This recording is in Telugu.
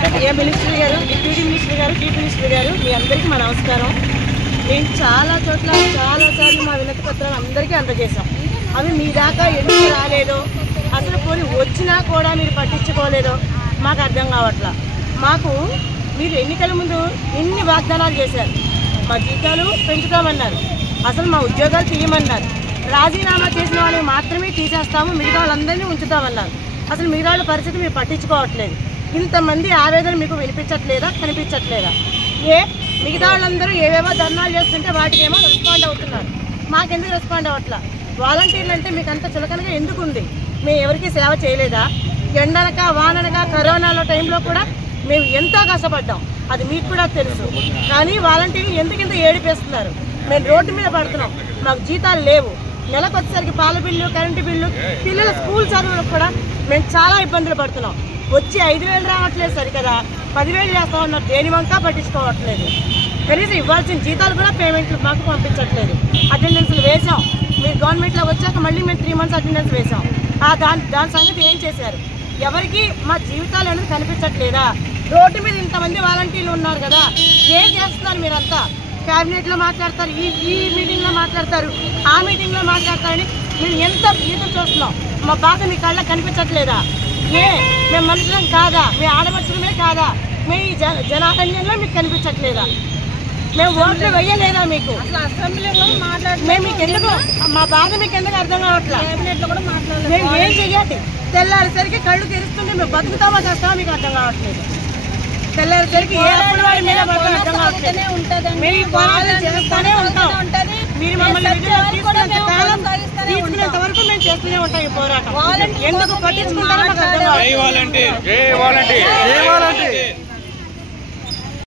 ఏ మినిస్టర్ గారు, డిప్యూటీ మినిస్టర్ గారు, చీఫ్ మినిస్టర్ గారు, మీ అందరికీ మా నమస్కారం. మేము చాలా చోట్ల చాలాసార్లు మా వినతి పత్రాలు అందరికీ అందజేశాం. అవి మీ దాకా ఎందుకు రాలేదో, అసలు పోనీ వచ్చినా కూడా మీరు పట్టించుకోలేదో మాకు అర్థం కావట్లా. మాకు మీరు ఎన్నికల ముందు ఎన్ని వాగ్దానాలు చేశారు. మా జీతాలు పెంచుతామన్నారు, అసలు మా ఉద్యోగాలు తీయమన్నారు, రాజీనామా చేసిన వాళ్ళని మాత్రమే తీసేస్తాము, మిగతా వాళ్ళందరినీ ఉంచుతామన్నారు. అసలు మిగతా వాళ్ళ పరిస్థితి మీరు పట్టించుకోవట్లేదు. ఇంతమంది ఆవేదన మీకు వినిపించట్లేదా, కనిపించట్లేదా? మిగతా వాళ్ళందరూ ఏవేవో ధర్నాలు చేస్తుంటే వాటికేమో రెస్పాండ్ అవుతున్నారు, మాకెందుకు రెస్పాండ్ అవ్వట్లా? వాలంటీర్లు అంటే మీకు అంత చులకనగా ఎందుకు ఉంది? మేము ఎవరికి సేవ చేయలేదా? ఎండనక వాననక కరోనాలో టైంలో కూడా మేము ఎంతో కష్టపడ్డాం, అది మీకు కూడా తెలుసు. కానీ వాలంటీర్లు ఎందుకింత ఏడిపేస్తున్నారు? మేము రోడ్డు మీద పడుతున్నాం, మాకు జీతాలు లేవు. నెలకు వచ్చేసరికి పాల బిల్లు, కరెంటు బిల్లు, పిల్లల స్కూల్ చదువులకు కూడా మేము చాలా ఇబ్బందులు పడుతున్నాం. వచ్చి 5,000 రావట్లేదు సరికదా, 10,000 చేస్తామన్నారు, దేని వంకా పట్టించుకోవట్లేదు. కనీసం ఇవ్వాల్సిన జీతాలు కూడా పేమెంట్లు మాకు పంపించట్లేదు. అటెండెన్స్లు వేసాం, మీరు గవర్నమెంట్లో వచ్చాక మళ్ళీ మేము 3 months అటెండెన్స్ వేసాం. దాని సంగతి ఏం చేశారు? ఎవరికి మా జీవితాలు అనేది కనిపించట్లేదా? రోడ్డు మీద ఇంతమంది వాలంటీర్లు ఉన్నారు కదా, ఏం చేస్తున్నారు మీరంతా? క్యాబినెట్లో మాట్లాడతారు, ఈ మీటింగ్లో మాట్లాడతారు, ఆ మీటింగ్లో మాట్లాడతారని మేము ఎంత ఎదురు చూస్తున్నాం. మా బాధ మీ కళ్ళకు కనిపించట్లేదా? మేము మనుషులం కాదా? మేము ఆడపడుచులమే కాదా? మేము ఈ జనారణ్యంలో మీకు కనిపించట్లేదా? మేము ఓట్లు వేయలేదా మీకు? మేము మీకు ఎందుకు, మా బాధ మీకు ఎందుకు అర్థం కావట్లేదు? మేము ఏం చెయ్యాలి? తెల్లారిసరికి కళ్ళు తెరుస్తుంటే మేము బతుకుతామా చేస్తామా మీకు అర్థం కావట్లేదు. తెల్లారిసరికి ఏ అప్పుడు వాడి మీద పడతాం అర్థం కావట్లేదు. మేము పోరాటం చేస్తూనే ఉంటాం. మీరు మమ్మల్ని తీసుకునేంత వరకు మేము చేస్తూనే ఉంటాం ఈ పోరాటం. ఎందుకు పట్టించుకుంటారో మాకు అర్థం కావట్లేదు.